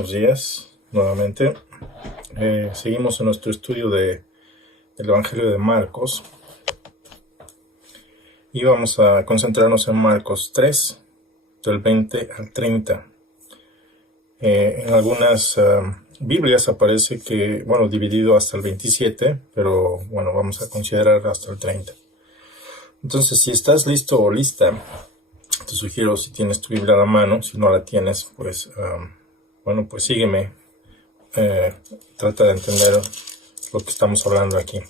buenos días nuevamente. Seguimos en nuestro estudio del Evangelio de Marcos y vamos a concentrarnos en Marcos 3, del 20 al 30. En algunas Biblias aparece que, dividido hasta el 27, pero vamos a considerar hasta el 30. Entonces, si estás listo o lista, te sugiero, si tienes tu Biblia a la mano, si no la tienes, pues sígueme. Trata de entender lo que estamos hablando aquí.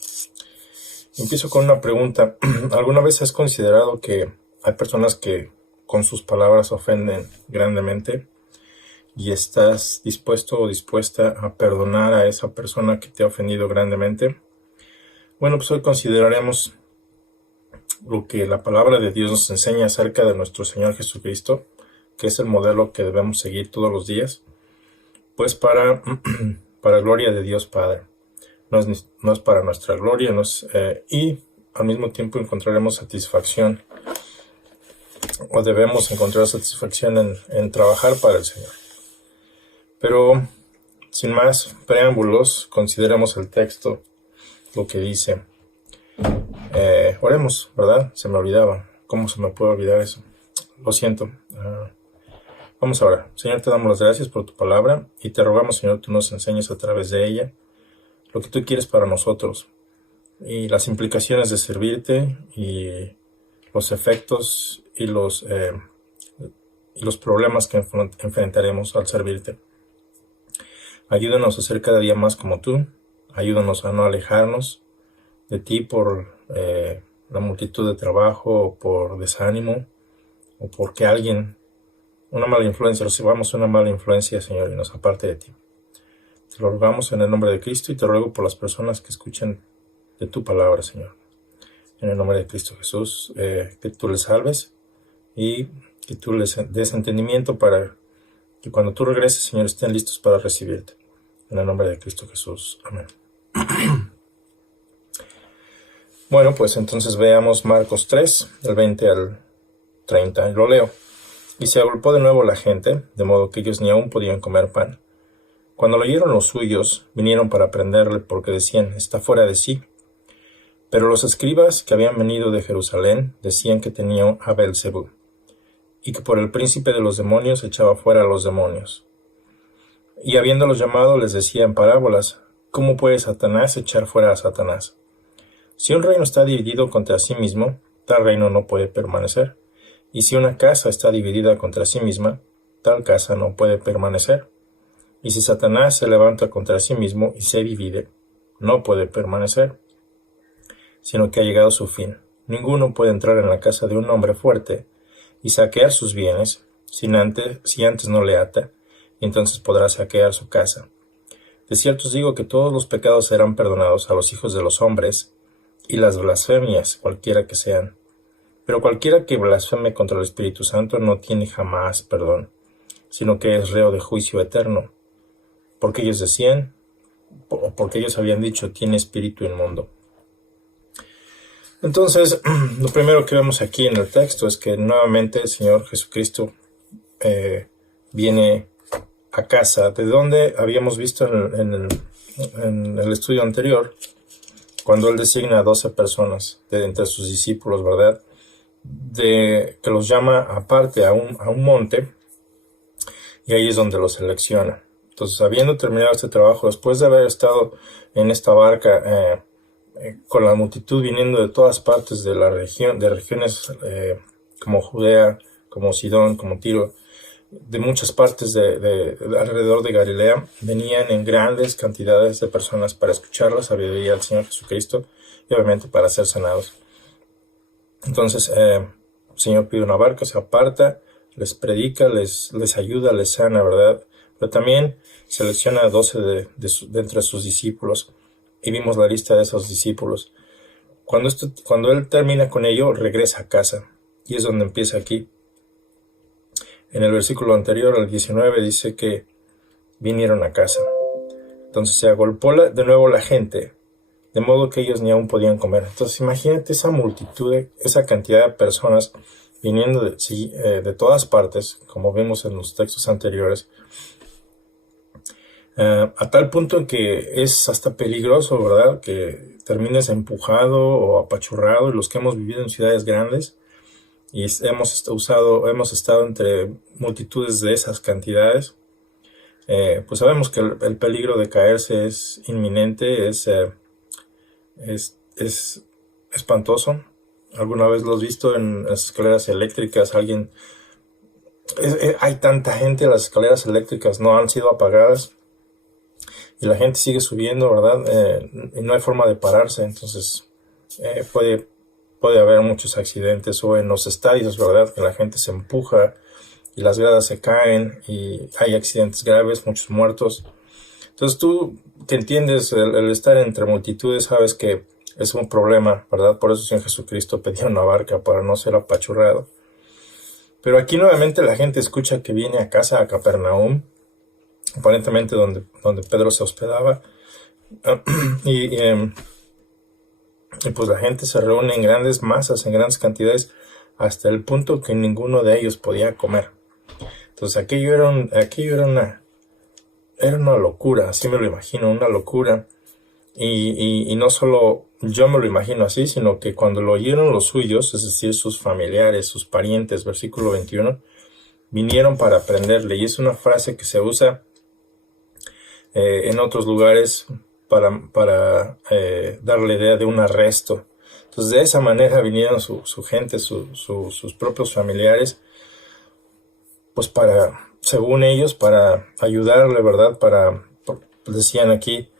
Empiezo con una pregunta. ¿Alguna vez has considerado que hay personas que con sus palabras ofenden grandemente y estás dispuesto o dispuesta a perdonar a esa persona que te ha ofendido grandemente? Bueno, pues hoy consideraremos lo que la palabra de Dios nos enseña acerca de nuestro Señor Jesucristo, que es el modelo que debemos seguir todos los días, pues para gloria de Dios Padre. No es para nuestra gloria, y al mismo tiempo encontraremos satisfacción, o debemos encontrar satisfacción en trabajar para el Señor. Pero, sin más preámbulos, consideremos el texto, lo que dice. Oremos, ¿verdad? Se me olvidaba. ¿Cómo se me puede olvidar eso? Lo siento. Vamos a orar. Señor, te damos las gracias por tu palabra y te rogamos, Señor, tú nos enseñes a través de ella lo que tú quieres para nosotros y las implicaciones de servirte y los efectos y los problemas que enfrentaremos al servirte. Ayúdanos a ser cada día más como tú. Ayúdanos a no alejarnos de ti por la multitud de trabajo o por desánimo o porque una mala influencia, recibamos una mala influencia, Señor, y nos aparte de ti. Te lo rogamos en el nombre de Cristo y te ruego por las personas que escuchen de tu palabra, Señor. En el nombre de Cristo Jesús, que tú les salves y que tú les des entendimiento para que cuando tú regreses, Señor, estén listos para recibirte. En el nombre de Cristo Jesús. Amén. Bueno, pues entonces veamos Marcos 3, del 20 al 30, y lo leo. Y se agolpó de nuevo la gente, de modo que ellos ni aún podían comer pan. Cuando lo oyeron los suyos, vinieron para prenderle, porque decían, está fuera de sí. Pero los escribas que habían venido de Jerusalén decían que tenía a Beelzebú, y que por el príncipe de los demonios echaba fuera a los demonios. Y habiéndolos llamado, les decía en parábolas, ¿cómo puede Satanás echar fuera a Satanás? Si un reino está dividido contra sí mismo, tal reino no puede permanecer. Y si una casa está dividida contra sí misma, tal casa no puede permanecer. Y si Satanás se levanta contra sí mismo y se divide, no puede permanecer, sino que ha llegado su fin. Ninguno puede entrar en la casa de un hombre fuerte y saquear sus bienes, si antes no le ata, y entonces podrá saquear su casa. De cierto os digo que todos los pecados serán perdonados a los hijos de los hombres, y las blasfemias, cualquiera que sean. Pero cualquiera que blasfeme contra el Espíritu Santo no tiene jamás perdón, sino que es reo de juicio eterno. Porque ellos habían dicho, tiene espíritu inmundo. Entonces, lo primero que vemos aquí en el texto es que nuevamente el Señor Jesucristo viene a casa, de donde habíamos visto en el estudio anterior, cuando Él designa a 12 personas de entre sus discípulos, ¿verdad? Que los llama aparte a un monte, y ahí es donde los selecciona. Entonces, habiendo terminado este trabajo, después de haber estado en esta barca con la multitud viniendo de todas partes de la región, de regiones como Judea, como Sidón, como Tiro, de muchas partes de alrededor de Galilea, venían en grandes cantidades de personas para escuchar la sabiduría del Señor Jesucristo y obviamente para ser sanados. Entonces, el Señor pide una barca, se aparta, les predica, les ayuda, les sana, ¿verdad? Pero también selecciona a 12 de entre sus discípulos, y vimos la lista de esos discípulos. Cuando Él termina con ello, regresa a casa, y es donde empieza aquí. En el versículo anterior, el 19, dice que vinieron a casa. Entonces se agolpó de nuevo la gente, de modo que ellos ni aún podían comer. Entonces imagínate esa multitud, esa cantidad de personas viniendo de todas partes, como vimos en los textos anteriores, A tal punto en que es hasta peligroso, ¿verdad? Que termines empujado o apachurrado. Y los que hemos vivido en ciudades grandes y hemos estado entre multitudes de esas cantidades, pues sabemos que el peligro de caerse es inminente, es espantoso. ¿Alguna vez lo has visto en las escaleras eléctricas? Hay tanta gente, las escaleras eléctricas no han sido apagadas y la gente sigue subiendo, ¿verdad? Y no hay forma de pararse, entonces puede haber muchos accidentes, o en los estadios, ¿verdad? Que la gente se empuja y las gradas se caen y hay accidentes graves, muchos muertos. Entonces tú que entiendes el estar entre multitudes, sabes que es un problema, ¿verdad? Por eso el Señor Jesucristo pedía una barca para no ser apachurrado. Pero aquí nuevamente la gente escucha que viene a casa, a Capernaum, aparentemente donde Pedro se hospedaba, y pues la gente se reúne en grandes masas, en grandes cantidades, hasta el punto que ninguno de ellos podía comer. Entonces aquello era una locura, así me lo imagino, una locura. Y no solo yo me lo imagino así, sino que cuando lo oyeron los suyos, es decir, sus familiares, sus parientes, versículo 21, vinieron para aprenderle. Y es una frase que se usa en otros lugares para dar la idea de un arresto. Entonces de esa manera vinieron su gente, sus propios familiares, pues según ellos, para ayudarle, ¿verdad? Decían aquí,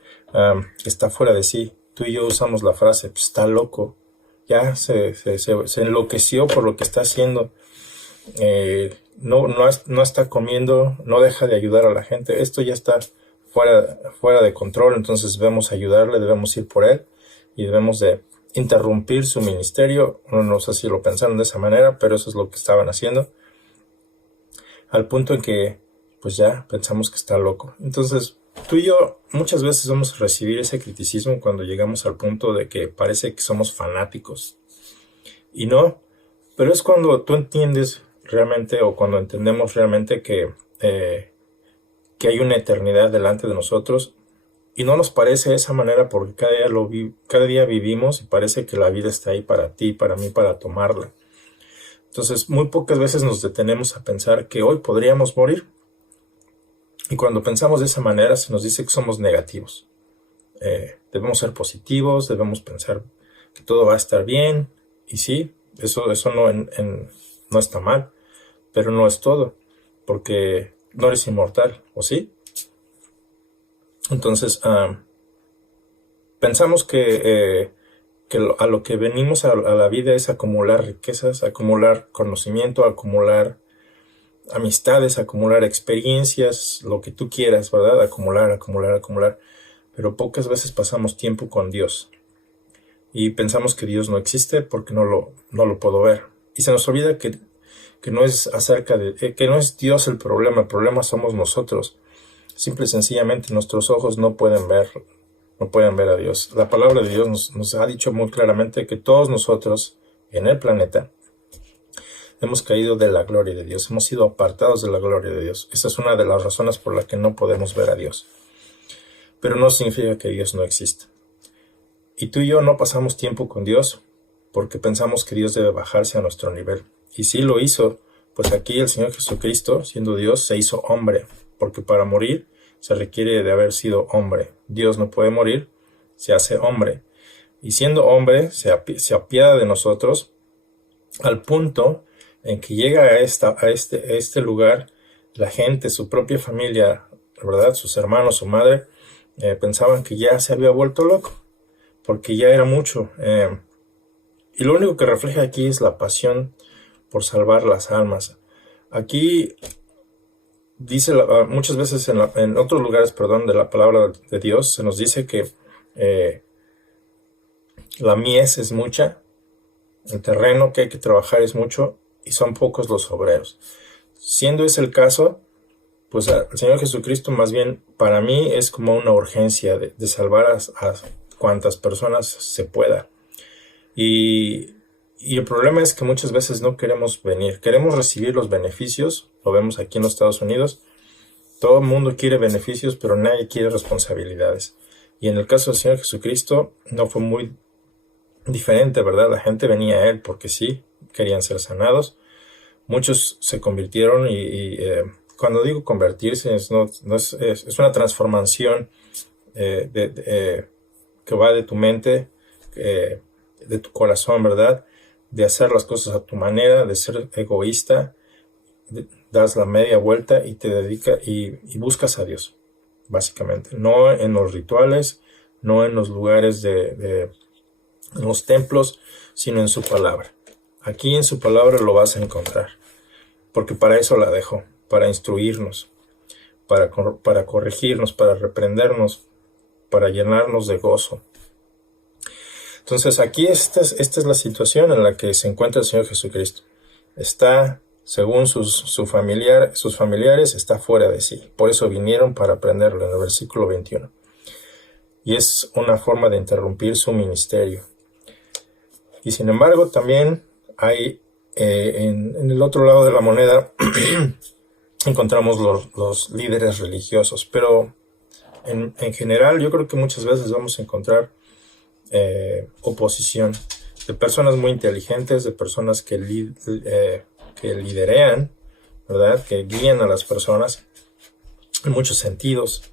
está fuera de sí. Tú y yo usamos la frase, pues, está loco, ya se enloqueció por lo que está haciendo, no está comiendo, no deja de ayudar a la gente, esto ya está fuera de control. Entonces debemos ayudarle, debemos ir por él y debemos de interrumpir su ministerio. No sé si lo pensaron de esa manera, pero eso es lo que estaban haciendo, al punto en que pues ya pensamos que está loco. Entonces tú y yo muchas veces vamos a recibir ese criticismo cuando llegamos al punto de que parece que somos fanáticos. Y no, pero es cuando tú entiendes realmente, o cuando entendemos realmente que hay una eternidad delante de nosotros, y no nos parece de esa manera porque cada día vivimos y parece que la vida está ahí para ti, para mí, para tomarla. Entonces muy pocas veces nos detenemos a pensar que hoy podríamos morir. Y cuando pensamos de esa manera se nos dice que somos negativos. Debemos ser positivos, debemos pensar que todo va a estar bien. Y sí, eso no está mal, pero no es todo, porque no eres inmortal, ¿o sí? Entonces, pensamos que a lo que venimos a la vida es acumular riquezas, acumular conocimiento, acumular amistades, acumular experiencias, lo que tú quieras, ¿verdad? Acumular. Pero pocas veces pasamos tiempo con Dios. Y pensamos que Dios no existe porque no lo puedo ver. Y se nos olvida que no es que no es Dios el problema somos nosotros. Simple y sencillamente nuestros ojos no pueden ver a Dios. La palabra de Dios nos ha dicho muy claramente que todos nosotros en el planeta hemos caído de la gloria de Dios, hemos sido apartados de la gloria de Dios. Esa es una de las razones por las que no podemos ver a Dios. Pero no significa que Dios no exista. Y tú y yo no pasamos tiempo con Dios porque pensamos que Dios debe bajarse a nuestro nivel. Y sí lo hizo, pues aquí el Señor Jesucristo, siendo Dios, se hizo hombre, porque para morir se requiere de haber sido hombre. Dios no puede morir, se hace hombre. Y siendo hombre, se apiada de nosotros al punto en que llega a este lugar, la gente, su propia familia, ¿verdad? Sus hermanos, su madre, pensaban que ya se había vuelto loco, porque ya era mucho. Y lo único que refleja aquí es la pasión por salvar las almas. Aquí dice muchas veces en otros lugares, de la palabra de Dios, se nos dice que la mies es mucha, el terreno que hay que trabajar es mucho, y son pocos los obreros. Siendo ese el caso, pues el Señor Jesucristo más bien para mí es como una urgencia de salvar a cuantas personas se pueda. Y el problema es que muchas veces no queremos venir. Queremos recibir los beneficios, lo vemos aquí en los Estados Unidos, Todo el mundo quiere beneficios, pero nadie quiere responsabilidades. Y en el caso del Señor Jesucristo no fue muy diferente, ¿verdad? La gente venía a Él porque sí, querían ser sanados. Muchos se convirtieron cuando digo convertirse es una transformación que va de tu mente, de tu corazón, ¿verdad? De hacer las cosas a tu manera, de ser egoísta, das la media vuelta y te dedicas y buscas a Dios, básicamente. No en los rituales, no en los lugares en los templos, sino en su palabra. Aquí en su palabra lo vas a encontrar, porque para eso la dejó, para instruirnos, para corregirnos, para reprendernos, para llenarnos de gozo. Entonces aquí esta es la situación en la que se encuentra el Señor Jesucristo. Está, según sus familiares, está fuera de sí. Por eso vinieron para aprenderlo en el versículo 21. Y es una forma de interrumpir su ministerio. Y sin embargo también hay en el otro lado de la moneda encontramos los líderes religiosos. Pero en general yo creo que muchas veces vamos a encontrar oposición de personas muy inteligentes, de personas que liderean, ¿verdad? Que guían a las personas en muchos sentidos.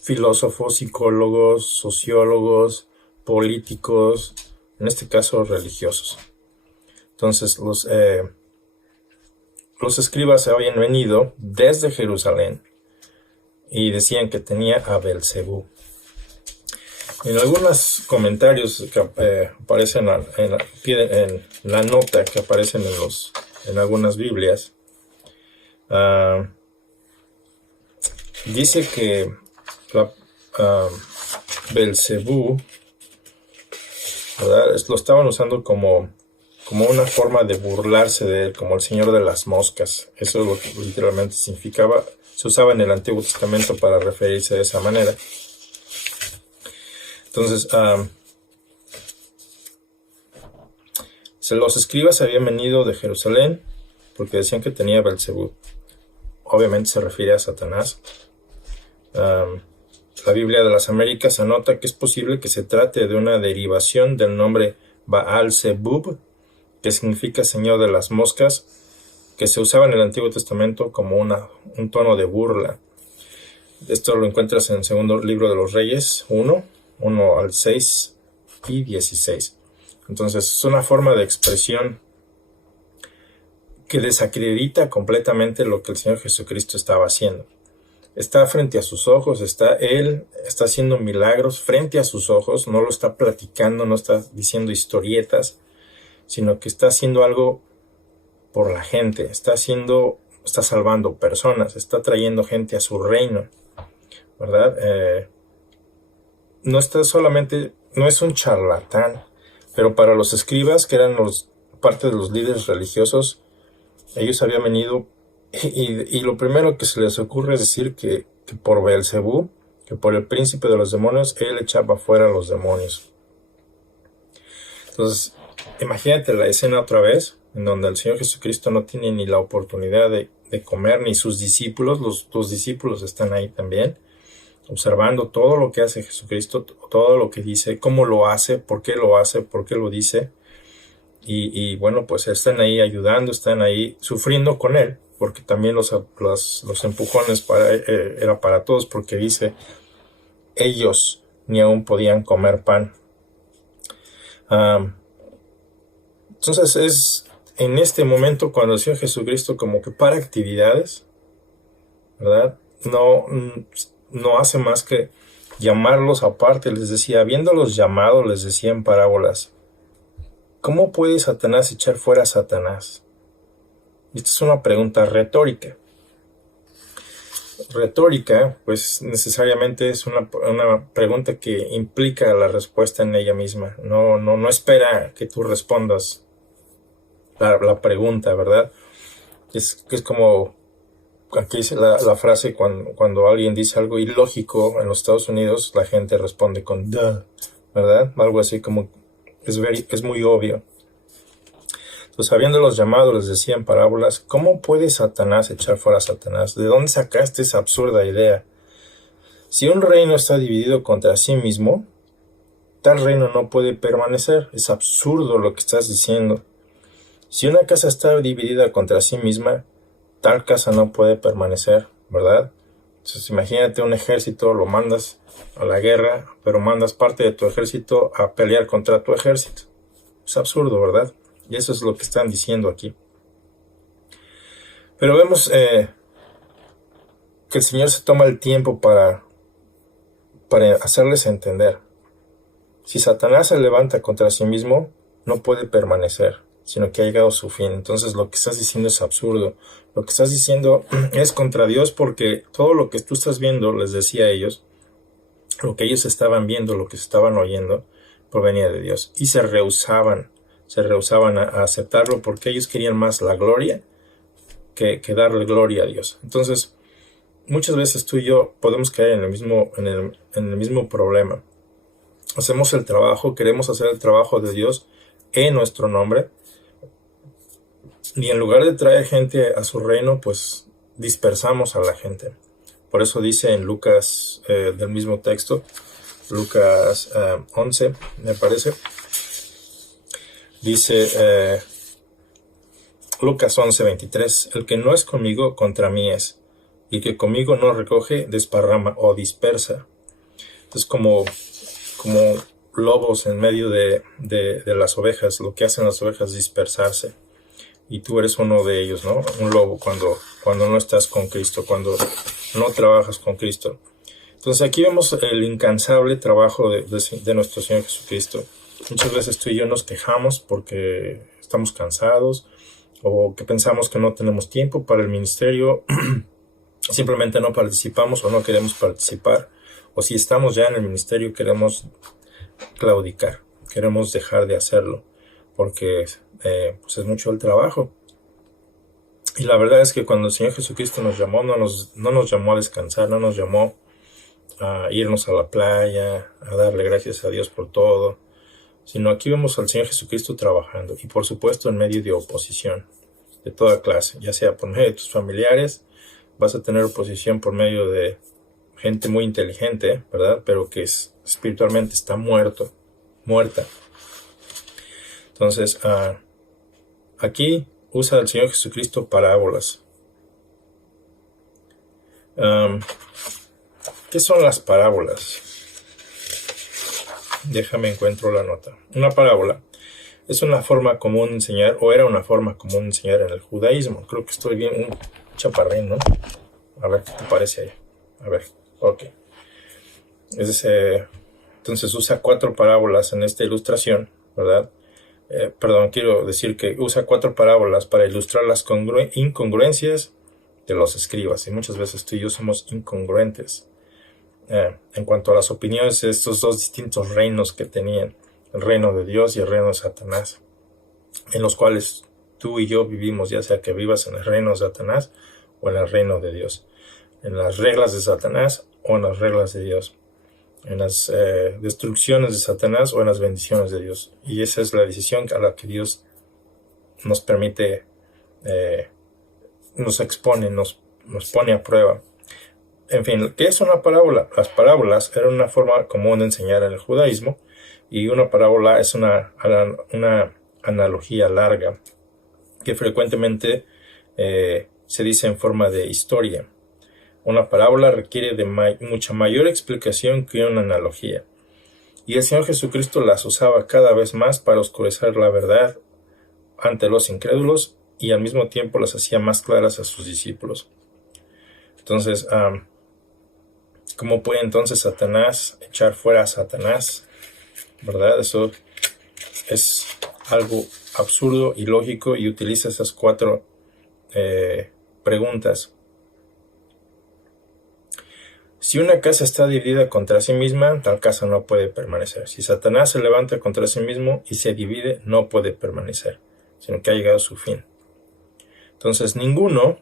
Filósofos, psicólogos, sociólogos, políticos, en este caso religiosos. Entonces los escribas habían venido desde Jerusalén y decían que tenía a Belcebú. En algunos comentarios que aparecen en la nota que aparecen en algunas Biblias, dice que Belcebú, ¿verdad? Lo estaban usando como una forma de burlarse de él, como el señor de las moscas. Eso es lo que literalmente significaba. Se usaba en el Antiguo Testamento para referirse de esa manera. Entonces, los escribas habían venido de Jerusalén porque decían que tenía Belcebú. Obviamente se refiere a Satanás. La Biblia de las Américas anota que es posible que se trate de una derivación del nombre Baal-Zebub, que significa señor de las moscas, que se usaba en el Antiguo Testamento como un tono de burla. Esto lo encuentras en el segundo libro de los Reyes 1 al 6 y 16. Entonces es una forma de expresión que desacredita completamente lo que el Señor Jesucristo estaba haciendo. Está frente a sus ojos, Él está haciendo milagros frente a sus ojos, no lo está platicando, no está diciendo historietas, sino que está haciendo algo por la gente, está salvando personas, está trayendo gente a su reino, ¿verdad? No es un charlatán, pero para los escribas, que eran parte de los líderes religiosos, ellos habían venido y lo primero que se les ocurre es decir que por Belcebú, que por el príncipe de los demonios, él echaba fuera a los demonios. Entonces, imagínate la escena otra vez, en donde el Señor Jesucristo no tiene ni la oportunidad de comer, ni sus discípulos, los discípulos están ahí también, observando todo lo que hace Jesucristo, todo lo que dice, cómo lo hace, por qué lo dice. Y bueno, pues están ahí ayudando, están ahí sufriendo con él, porque también los empujones era para todos, porque dice, ellos ni aún podían comer pan. Entonces es en este momento cuando el Señor Jesucristo como que para actividades, ¿verdad? No hace más que llamarlos aparte. Les decía, habiéndolos llamado, les decía en parábolas, ¿cómo puede Satanás echar fuera a Satanás? Esta es una pregunta retórica. Retórica, pues necesariamente es una pregunta que implica la respuesta en ella misma. No espera que tú respondas la pregunta, ¿verdad? Es como, aquí dice la frase cuando alguien dice algo ilógico en los Estados Unidos, la gente responde con duh, ¿verdad? Algo así como es muy obvio. Pues habiéndolos llamado, les decía en parábolas, ¿cómo puede Satanás echar fuera a Satanás? ¿De dónde sacaste esa absurda idea? Si un reino está dividido contra sí mismo, tal reino no puede permanecer. Es absurdo lo que estás diciendo. Si una casa está dividida contra sí misma, tal casa no puede permanecer, ¿verdad? Entonces imagínate un ejército, lo mandas a la guerra, pero mandas parte de tu ejército a pelear contra tu ejército. Es absurdo, ¿verdad? Y eso es lo que están diciendo aquí. Pero vemos que el Señor se toma el tiempo para hacerles entender. Si Satanás se levanta contra sí mismo, no puede permanecer, sino que ha llegado a su fin. Entonces lo que estás diciendo es absurdo. Lo que estás diciendo es contra Dios, porque todo lo que tú estás viendo, les decía a ellos, lo que ellos estaban viendo, lo que estaban oyendo, provenía de Dios. Y se rehusaban a aceptarlo porque ellos querían más la gloria que darle gloria a Dios. Entonces, muchas veces tú y yo podemos caer en el mismo problema. Hacemos el trabajo, queremos hacer el trabajo de Dios en nuestro nombre, y en lugar de traer gente a su reino, pues dispersamos a la gente. Por eso dice en Lucas, del mismo texto, Lucas 11, me parece, dice Lucas 11:23, el que no es conmigo, contra mí es, y el que conmigo no recoge, desparrama o dispersa. Entonces, como lobos en medio de las ovejas, lo que hacen las ovejas es dispersarse. Y tú eres uno de ellos, ¿no? Un lobo cuando no estás con Cristo, cuando no trabajas con Cristo. Entonces aquí vemos el incansable trabajo de nuestro Señor Jesucristo. Muchas veces tú y yo nos quejamos porque estamos cansados o que pensamos que no tenemos tiempo para el ministerio, simplemente no participamos o no queremos participar, o si estamos ya en el ministerio queremos claudicar, queremos dejar de hacerlo porque pues es mucho el trabajo. Y la verdad es que cuando el Señor Jesucristo nos llamó, no nos llamó a descansar, no nos llamó a irnos a la playa, a darle gracias a Dios por todo, sino aquí vemos al Señor Jesucristo trabajando, y por supuesto en medio de oposición de toda clase, ya sea por medio de tus familiares, vas a tener oposición por medio de gente muy inteligente, ¿verdad? Pero que espiritualmente está muerta. Entonces, aquí usa el Señor Jesucristo parábolas. ¿Qué son las parábolas? Déjame encuentro la nota. Una parábola es una forma común de enseñar, o era una forma común de enseñar en el judaísmo. Creo que estoy bien, un chaparrín, ¿no? A ver, ¿qué te parece ahí? A ver, ok. Entonces usa 4 parábolas en esta ilustración, ¿verdad? Quiero decir que usa 4 parábolas para ilustrar las incongruencias de los escribas. Y muchas veces tú y yo somos incongruentes en cuanto a las opiniones de estos dos distintos reinos que tenían, el reino de Dios y el reino de Satanás, en los cuales tú y yo vivimos, ya sea que vivas en el reino de Satanás o en el reino de Dios, en las reglas de Satanás o en las reglas de Dios, en las destrucciones de Satanás o en las bendiciones de Dios. Y esa es la decisión a la que Dios nos permite, nos expone, nos pone a prueba. En fin, ¿qué es una parábola? Las parábolas eran una forma común de enseñar en el judaísmo, y una parábola es una analogía larga que frecuentemente se dice en forma de historia. Una parábola requiere de mucha mayor explicación que una analogía, y el Señor Jesucristo las usaba cada vez más para oscurecer la verdad ante los incrédulos, y al mismo tiempo las hacía más claras a sus discípulos. Entonces, ¿cómo puede entonces Satanás echar fuera a Satanás? ¿Verdad? Eso es algo absurdo y lógico, y utiliza esas 4 preguntas. Si una casa está dividida contra sí misma, tal casa no puede permanecer. Si Satanás se levanta contra sí mismo y se divide, no puede permanecer, sino que ha llegado a su fin. Entonces, ninguno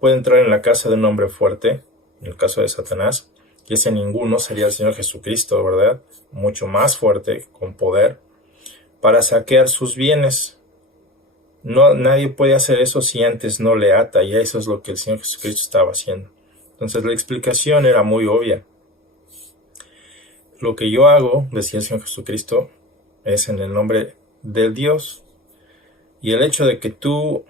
puede entrar en la casa de un hombre fuerte, en el caso de Satanás, y ese ninguno sería el Señor Jesucristo, ¿verdad? Mucho más fuerte, con poder, para saquear sus bienes. No, nadie puede hacer eso si antes no le ata, y eso es lo que el Señor Jesucristo estaba haciendo. Entonces la explicación era muy obvia. Lo que yo hago, decía el Señor Jesucristo, es en el nombre del Dios. Y el hecho de que tú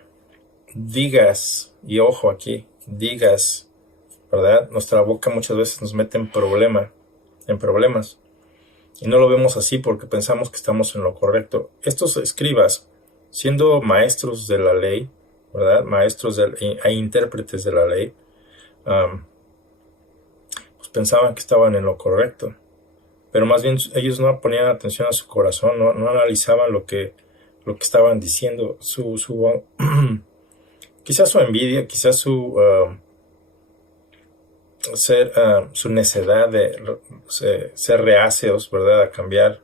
digas, y ojo aquí, digas, ¿verdad? Nuestra boca muchas veces nos mete en problemas. Y no lo vemos así porque pensamos que estamos en lo correcto. Estos escribas, siendo maestros de la ley, ¿verdad? Maestros e intérpretes de la ley, pues pensaban que estaban en lo correcto. Pero más bien ellos no ponían atención a su corazón, no analizaban lo que estaban diciendo, quizás su envidia, quizás su necedad de ser reacios, ¿verdad? A cambiar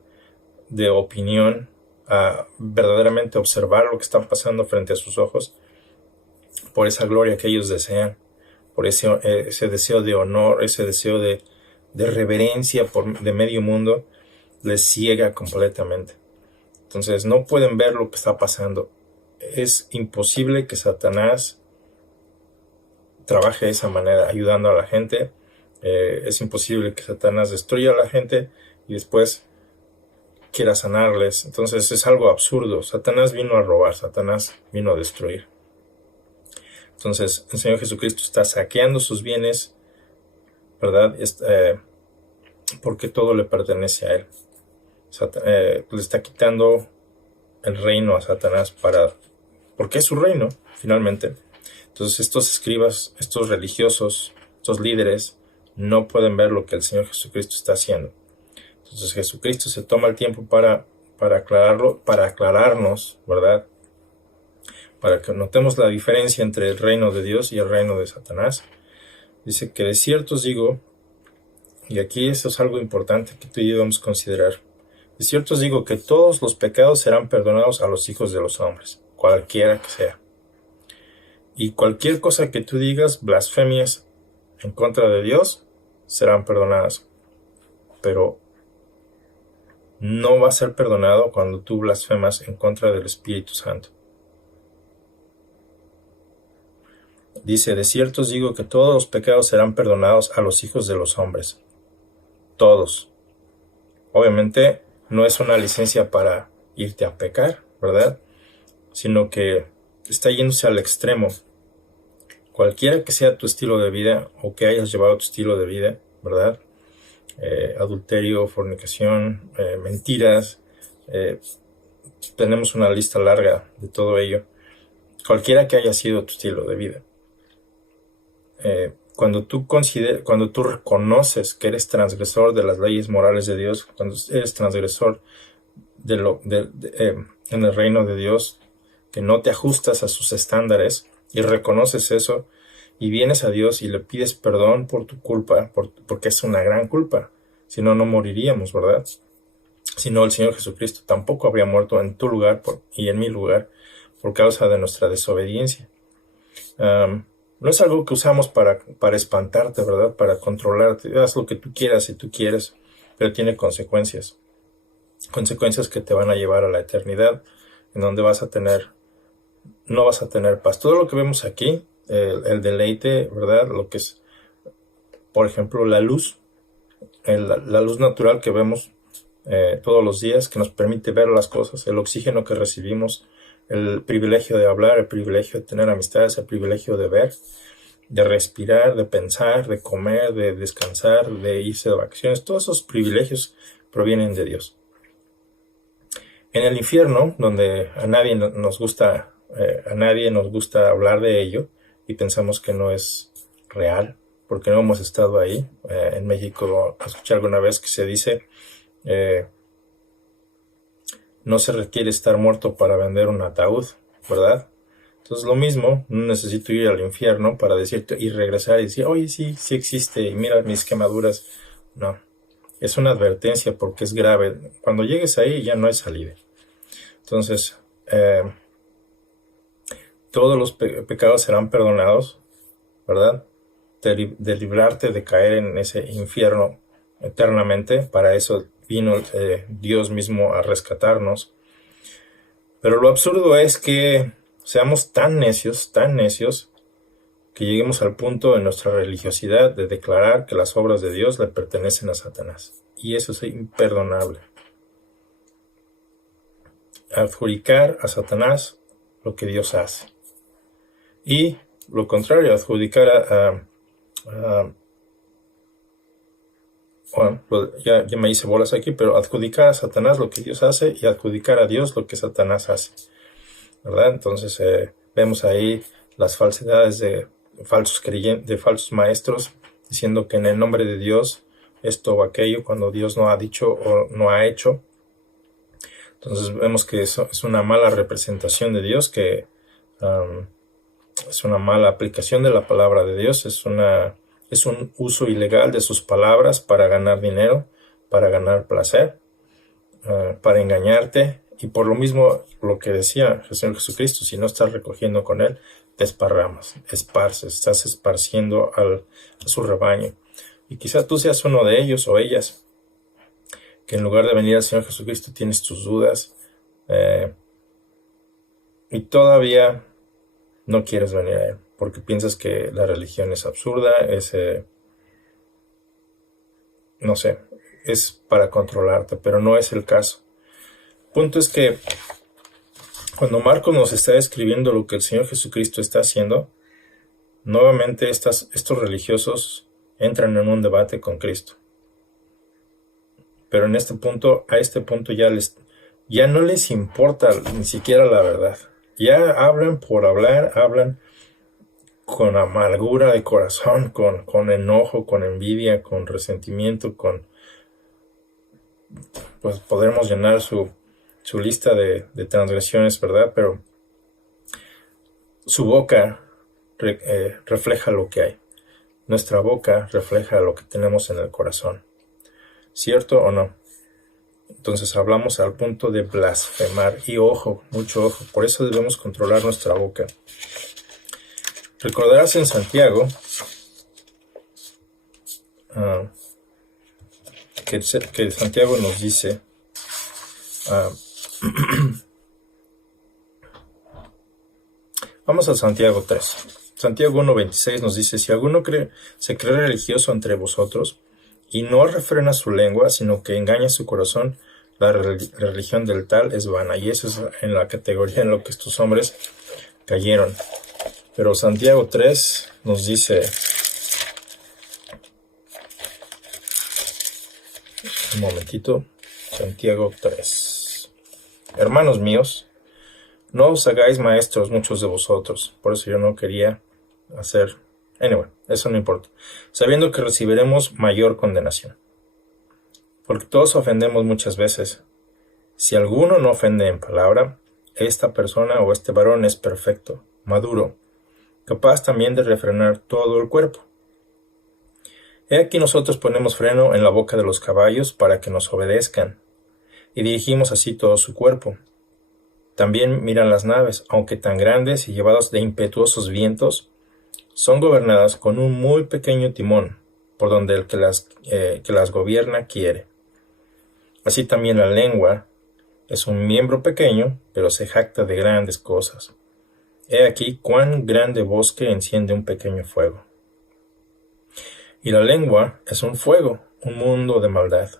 de opinión, a verdaderamente observar lo que está pasando frente a sus ojos, por esa gloria que ellos desean, por ese deseo de honor, ese deseo de reverencia de medio mundo, les ciega completamente. Entonces no pueden ver lo que está pasando. Es imposible que Satanás trabaje de esa manera, ayudando a la gente. Es imposible que Satanás destruya a la gente y después quiera sanarles. Entonces es algo absurdo. Satanás vino a robar, Satanás vino a destruir. Entonces el Señor Jesucristo está saqueando sus bienes, ¿verdad? Porque todo le pertenece a Él. Le está quitando el reino a Satanás porque es su reino, finalmente. Entonces estos escribas, estos religiosos, estos líderes, no pueden ver lo que el Señor Jesucristo está haciendo. Entonces Jesucristo se toma el tiempo para aclararlo, para aclararnos, ¿verdad? Para que notemos la diferencia entre el reino de Dios y el reino de Satanás. Dice que de cierto os digo, y aquí eso es algo importante que tú y yo debemos considerar. De cierto os digo que todos los pecados serán perdonados a los hijos de los hombres, cualquiera que sea. Y cualquier cosa que tú digas, blasfemias en contra de Dios, serán perdonadas. Pero no va a ser perdonado cuando tú blasfemas en contra del Espíritu Santo. Dice, de cierto os digo que todos los pecados serán perdonados a los hijos de los hombres. Todos. Obviamente no es una licencia para irte a pecar, ¿verdad? Sino que está yéndose al extremo. Cualquiera que sea tu estilo de vida o que hayas llevado tu estilo de vida, ¿verdad? Adulterio, fornicación, mentiras. Tenemos una lista larga de todo ello. Cualquiera que haya sido tu estilo de vida. Cuando tú reconoces que eres transgresor de las leyes morales de Dios, cuando eres transgresor en el reino de Dios, que no te ajustas a sus estándares y reconoces eso y vienes a Dios y le pides perdón por tu culpa, porque es una gran culpa, si no, no moriríamos, ¿verdad? Si no, el Señor Jesucristo tampoco habría muerto en tu lugar y en mi lugar por causa de nuestra desobediencia. No es algo que usamos para espantarte, ¿verdad? Para controlarte. Haz lo que tú quieras si tú quieres, pero tiene consecuencias. Consecuencias que te van a llevar a la eternidad, en donde no vas a tener paz. Todo lo que vemos aquí, el deleite, ¿verdad? Lo que es, por ejemplo, la luz, la luz natural que vemos todos los días, que nos permite ver las cosas, el oxígeno que recibimos, el privilegio de hablar, el privilegio de tener amistades, el privilegio de ver, de respirar, de pensar, de comer, de descansar, de irse de vacaciones. Todos esos privilegios provienen de Dios. En el infierno, donde a nadie nos gusta hablar de ello y pensamos que no es real, porque no hemos estado ahí. En México escuché alguna vez que se dice no se requiere estar muerto para vender un ataúd, ¿verdad? Entonces lo mismo, no necesito ir al infierno para decirte y regresar y decir, oye, sí existe y mira mis quemaduras. No, es una advertencia porque es grave. Cuando llegues ahí ya no hay salida. Entonces, todos los pecados serán perdonados, ¿verdad? De librarte de caer en ese infierno eternamente. Para eso vino Dios mismo a rescatarnos. Pero lo absurdo es que seamos tan necios, que lleguemos al punto de nuestra religiosidad de declarar que las obras de Dios le pertenecen a Satanás. Y eso es imperdonable. Adjudicar a Satanás lo que Dios hace. Y lo contrario, adjudicar bueno, ya me hice bolas aquí, pero adjudicar a Satanás lo que Dios hace y adjudicar a Dios lo que Satanás hace, ¿verdad? Entonces vemos ahí las falsedades de falsos creyentes, de falsos maestros, diciendo que en el nombre de Dios esto o aquello, cuando Dios no ha dicho o no ha hecho. Entonces vemos que eso es una mala representación de Dios, que es una mala aplicación de la palabra de Dios, es un uso ilegal de sus palabras para ganar dinero, para ganar placer, para engañarte. Y por lo mismo, lo que decía el Señor Jesucristo, si no estás recogiendo con Él, te esparramas, esparces, estás esparciendo a su rebaño. Y quizá tú seas uno de ellos o ellas, que en lugar de venir al Señor Jesucristo tienes tus dudas y todavía no quieres venir a Él, porque piensas que la religión es absurda, no sé, es para controlarte, pero no es el caso. El punto es que cuando Marcos nos está describiendo lo que el Señor Jesucristo está haciendo, nuevamente estos religiosos entran en un debate con Cristo. Pero a este punto ya no les importa ni siquiera la verdad. Ya hablan por hablar, hablan con amargura de corazón, con enojo, con envidia, con resentimiento, pues podremos llenar su lista de transgresiones, ¿verdad? Pero su boca refleja lo que hay. Nuestra boca refleja lo que tenemos en el corazón. ¿Cierto o no? Entonces hablamos al punto de blasfemar. Y ojo, mucho ojo. Por eso debemos controlar nuestra boca. Recordarás en Santiago que Santiago nos dice vamos a Santiago 3. Santiago 1:26 nos dice: si alguno se cree religioso entre vosotros y no refrena su lengua, sino que engaña su corazón, la religión del tal es vana. Y eso es en la categoría en lo que estos hombres cayeron. Pero Santiago 3 nos dice, un momentito, Santiago 3. Hermanos míos, no os hagáis maestros muchos de vosotros. Por eso yo no quería hacer... Anyway, eso no importa. Sabiendo que recibiremos mayor condenación. Porque todos ofendemos muchas veces. Si alguno no ofende en palabra, esta persona o este varón es perfecto, maduro, capaz también de refrenar todo el cuerpo. He aquí nosotros ponemos freno en la boca de los caballos para que nos obedezcan, y dirigimos así todo su cuerpo. También miran las naves, aunque tan grandes y llevadas de impetuosos vientos, son gobernadas con un muy pequeño timón, por donde el que las gobierna quiere. Así también la lengua es un miembro pequeño, pero se jacta de grandes cosas. He aquí cuán grande bosque enciende un pequeño fuego. Y la lengua es un fuego, un mundo de maldad.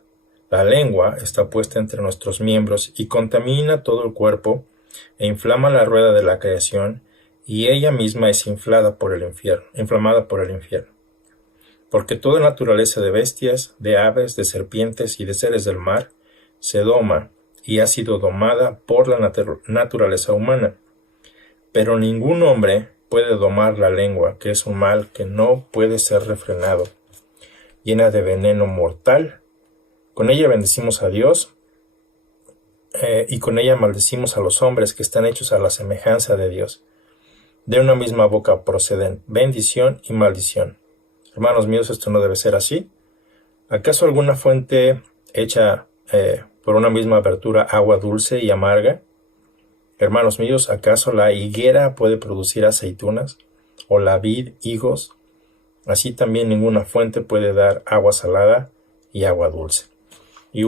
La lengua está puesta entre nuestros miembros y contamina todo el cuerpo e inflama la rueda de la creación, y ella misma es inflamada por el infierno. Porque toda naturaleza de bestias, de aves, de serpientes y de seres del mar se doma y ha sido domada por la naturaleza humana. Pero ningún hombre puede domar la lengua, que es un mal que no puede ser refrenado, llena de veneno mortal. Con ella bendecimos a Dios y con ella maldecimos a los hombres que están hechos a la semejanza de Dios. De una misma boca proceden bendición y maldición. Hermanos míos, esto no debe ser así. ¿Acaso alguna fuente echa por una misma abertura agua dulce y amarga? Hermanos míos, ¿acaso la higuera puede producir aceitunas? ¿O la vid higos? Así también ninguna fuente puede dar agua salada y agua dulce. Y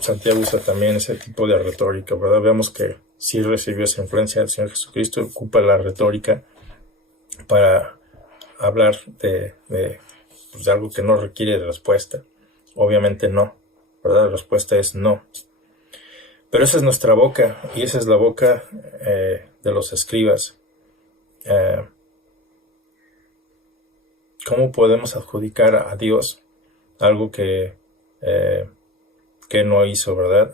Santiago usa también ese tipo de retórica, ¿verdad? Vemos que sí recibió esa influencia del Señor Jesucristo, ocupa la retórica para hablar pues, de algo que no requiere de respuesta. Obviamente no, ¿verdad? La respuesta es no. Pero esa es nuestra boca, y esa es la boca de los escribas. ¿Cómo podemos adjudicar a Dios algo que no hizo, verdad?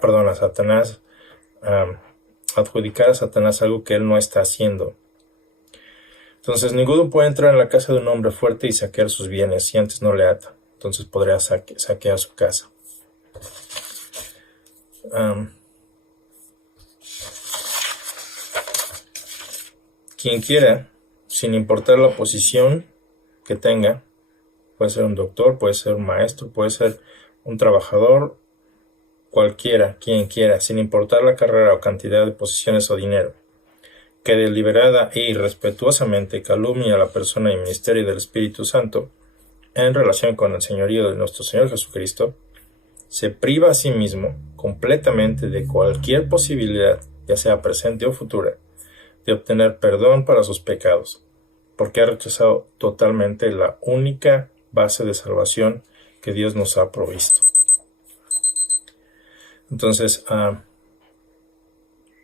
Perdón, a Satanás. Adjudicar a Satanás algo que él no está haciendo. Entonces, ninguno puede entrar en la casa de un hombre fuerte y saquear sus bienes si antes no le ata. Entonces podría saquear su casa. Quien quiera, sin importar la posición que tenga, puede ser un doctor, puede ser un maestro, puede ser un trabajador, cualquiera, quien quiera, sin importar la carrera o cantidad de posiciones o dinero, que deliberada e irrespetuosamente calumnia a la persona y ministerio del Espíritu Santo en relación con el señorío de nuestro Señor Jesucristo, se priva a sí mismo completamente de cualquier posibilidad, ya sea presente o futura, de obtener perdón para sus pecados, porque ha rechazado totalmente la única base de salvación que Dios nos ha provisto. Entonces,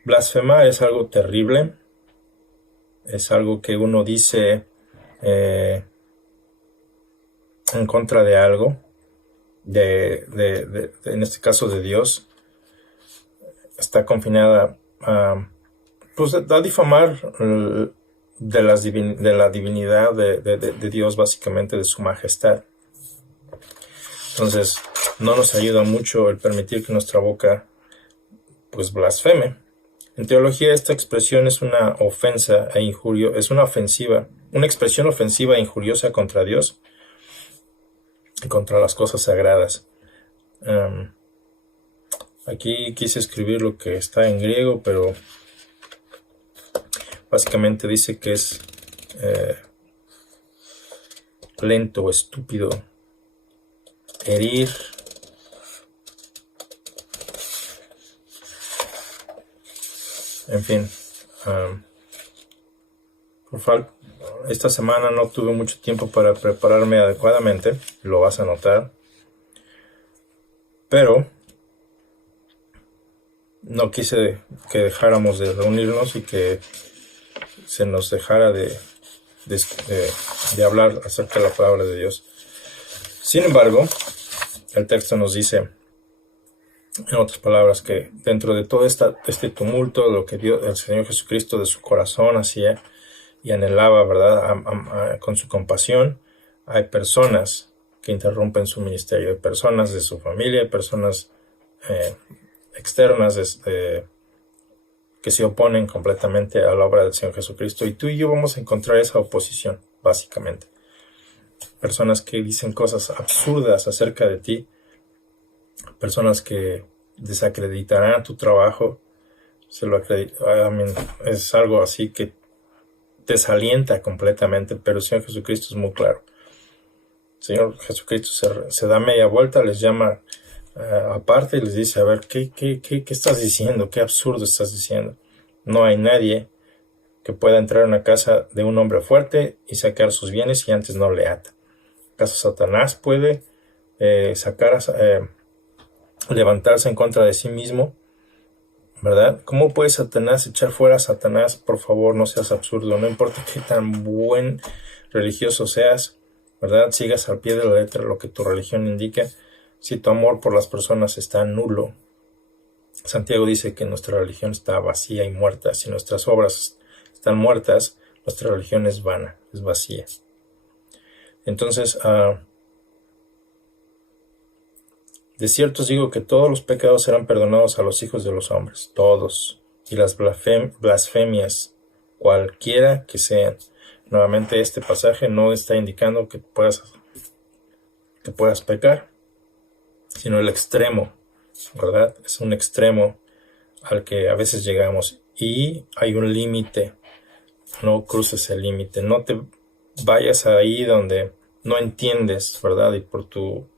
blasfemar es algo terrible, es algo que uno dice en contra de algo, en este caso de Dios. Está confinada a difamar de la divinidad de Dios, básicamente de su majestad. Entonces, no nos ayuda mucho el permitir que nuestra boca pues blasfeme. En teología, esta expresión es una ofensa e injurio, es una expresión ofensiva e injuriosa contra Dios y contra las cosas sagradas. Aquí quise escribir lo que está en griego, pero básicamente dice que es lento o estúpido, herir, en fin. Esta semana no tuve mucho tiempo para prepararme adecuadamente, lo vas a notar, pero no quise que dejáramos de reunirnos y que se nos dejara de hablar acerca de la palabra de Dios. Sin embargo, el texto nos dice, en otras palabras, que dentro de todo este tumulto, lo que el Señor Jesucristo de su corazón hacía y anhelaba, ¿verdad? Con su compasión, hay personas que interrumpen su ministerio, hay personas de su familia, hay personas externas que se oponen completamente a la obra del Señor Jesucristo, y tú y yo vamos a encontrar esa oposición, básicamente. Personas que dicen cosas absurdas acerca de ti, personas que desacreditarán tu trabajo, es algo así que desalienta completamente, pero el Señor Jesucristo es muy claro. El Señor Jesucristo se da media vuelta, les llama aparte y les dice, a ver, ¿qué estás diciendo? ¿Qué absurdo estás diciendo? No hay nadie que pueda entrar a una casa de un hombre fuerte y sacar sus bienes y antes no le ata. ¿Acaso Satanás puede levantarse en contra de sí mismo? ¿Verdad? ¿Cómo puede Satanás echar fuera a Satanás? Por favor, no seas absurdo. No importa qué tan buen religioso seas, ¿verdad? Sigas al pie de la letra lo que tu religión indica. Si tu amor por las personas está nulo, Santiago dice que nuestra religión está vacía y muerta. Si nuestras obras están muertas, nuestra religión es vana, es vacía. Entonces, de cierto os digo que todos los pecados serán perdonados a los hijos de los hombres, todos, y las blasfemias, cualquiera que sean. Nuevamente, este pasaje no está indicando que puedas pecar, sino el extremo, ¿verdad? Es un extremo al que a veces llegamos y hay un límite. No cruces el límite, no te vayas ahí donde no entiendes, ¿verdad? Y por tu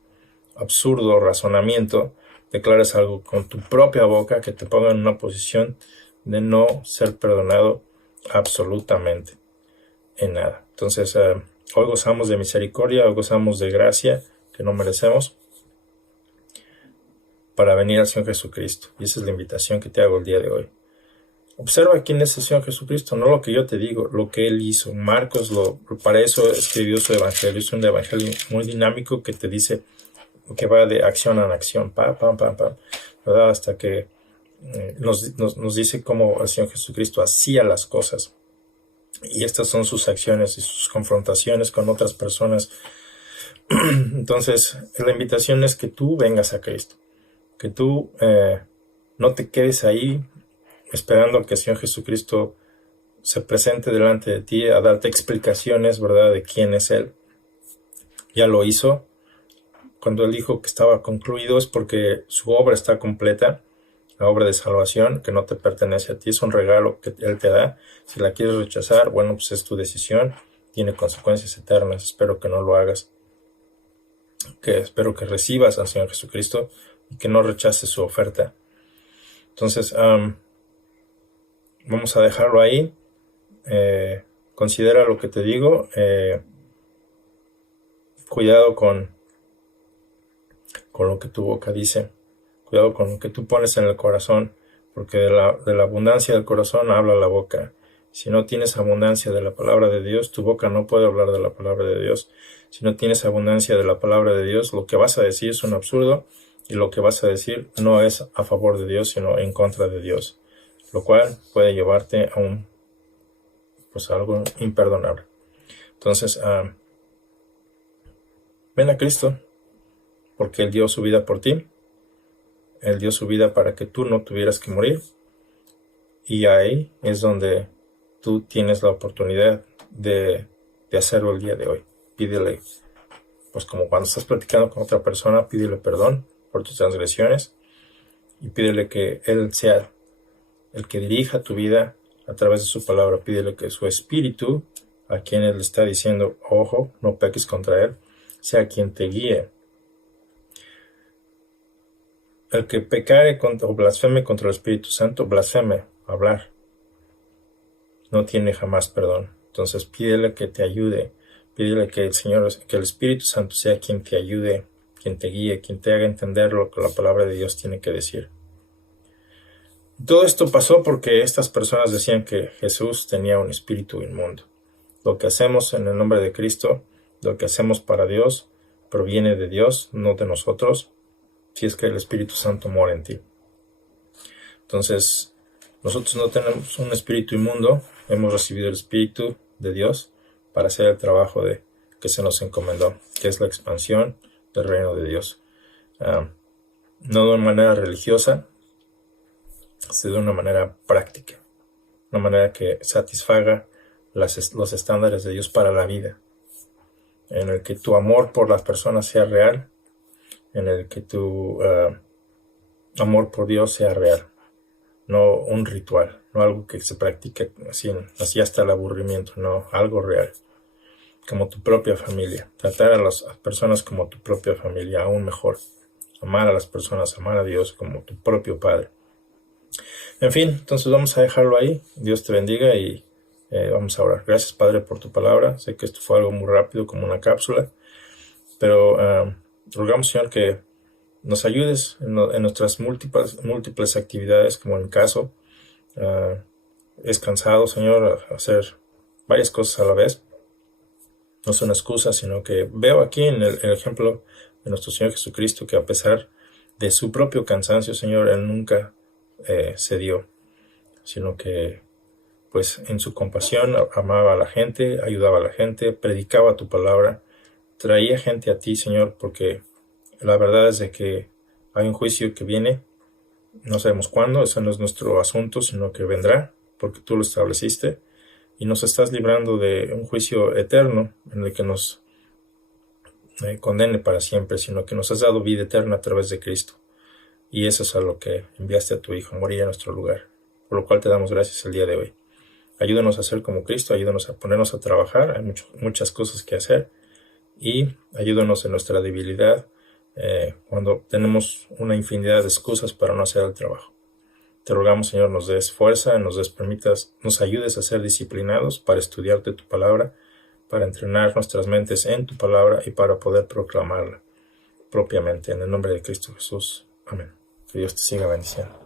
absurdo razonamiento declares algo con tu propia boca que te ponga en una posición de no ser perdonado absolutamente en nada. Entonces, hoy gozamos de misericordia, hoy gozamos de gracia que no merecemos para venir al Señor Jesucristo. Y esa es la invitación que te hago el día de hoy. Observa quién es el Señor Jesucristo, no lo que yo te digo, lo que Él hizo. Marcos para eso escribió su evangelio. Es un evangelio muy dinámico que te dice que va de acción en acción, pam, pam, pam, pam, ¿verdad? Hasta que nos dice cómo el Señor Jesucristo hacía las cosas. Y estas son sus acciones y sus confrontaciones con otras personas. Entonces, la invitación es que tú vengas a Cristo, que tú no te quedes ahí esperando que el Señor Jesucristo se presente delante de ti a darte explicaciones, ¿verdad?, de quién es Él. Ya lo hizo. Cuando Él dijo que estaba concluido es porque su obra está completa, la obra de salvación que no te pertenece a ti, es un regalo que Él te da. Si la quieres rechazar, bueno, pues es tu decisión, tiene consecuencias eternas. Espero que no lo hagas, espero que recibas al Señor Jesucristo y que no rechaces su oferta. Entonces, vamos a dejarlo ahí. Considera lo que te digo. Cuidado con lo que tu boca dice. Cuidado con lo que tú pones en el corazón, porque de la abundancia del corazón habla la boca. Si no tienes abundancia de la palabra de Dios, tu boca no puede hablar de la palabra de Dios. Si no tienes abundancia de la palabra de Dios, lo que vas a decir es un absurdo, y lo que vas a decir no es a favor de Dios, sino en contra de Dios, lo cual puede llevarte a algo imperdonable. Entonces, ven a Cristo, porque Él dio su vida por ti. Él dio su vida para que tú no tuvieras que morir. Y ahí es donde tú tienes la oportunidad de hacerlo el día de hoy. Pídele, pues como cuando estás platicando con otra persona, pídele perdón por tus transgresiones y pídele que Él sea el que dirija tu vida a través de su palabra. Pídele que su espíritu, a quien Él le está diciendo, ojo, no peques contra Él, sea quien te guíe. El que pecare o blasfeme contra el Espíritu Santo, blasfeme, hablar, no tiene jamás perdón. Entonces pídele que te ayude, pídele que el Espíritu Santo sea quien te ayude, quien te guíe, quien te haga entender lo que la palabra de Dios tiene que decir. Todo esto pasó porque estas personas decían que Jesús tenía un espíritu inmundo. Lo que hacemos en el nombre de Cristo, lo que hacemos para Dios, proviene de Dios, no de nosotros, si es que el Espíritu Santo mora en ti. Entonces, nosotros no tenemos un espíritu inmundo, hemos recibido el Espíritu de Dios para hacer el trabajo que se nos encomendó, que es la expansión del reino de Dios. No de una manera religiosa, sino de una manera práctica, una manera que satisfaga los estándares de Dios para la vida, en el que tu amor por las personas sea real, en el que tu amor por Dios sea real, no un ritual, no algo que se practique así hasta el aburrimiento, no, algo real, como tu propia familia, tratar a las personas como tu propia familia, aún mejor, amar a las personas, amar a Dios como tu propio Padre. En fin, entonces vamos a dejarlo ahí, Dios te bendiga y vamos a orar. Gracias, Padre, por tu palabra, sé que esto fue algo muy rápido como una cápsula, pero rogamos, Señor, que nos ayudes en nuestras múltiples actividades, como en el caso. Es cansado, Señor, hacer varias cosas a la vez. No son excusas, sino que veo aquí en el ejemplo de nuestro Señor Jesucristo que a pesar de su propio cansancio, Señor, Él nunca cedió, sino que pues en su compasión amaba a la gente, ayudaba a la gente, predicaba tu palabra, traía gente a ti, Señor, porque la verdad es de que hay un juicio que viene, no sabemos cuándo, eso no es nuestro asunto, sino que vendrá, porque tú lo estableciste, y nos estás librando de un juicio eterno en el que nos condene para siempre, sino que nos has dado vida eterna a través de Cristo. Y eso es a lo que enviaste a tu Hijo, morir en nuestro lugar, por lo cual te damos gracias el día de hoy. Ayúdanos a ser como Cristo, ayúdanos a ponernos a trabajar, hay muchas cosas que hacer, y ayúdanos en nuestra debilidad, cuando tenemos una infinidad de excusas para no hacer el trabajo. Te rogamos, Señor, nos des fuerza, nos ayudes a ser disciplinados para estudiarte tu palabra, para entrenar nuestras mentes en tu palabra y para poder proclamarla propiamente. En el nombre de Cristo Jesús. Amén. Que Dios te siga bendiciendo.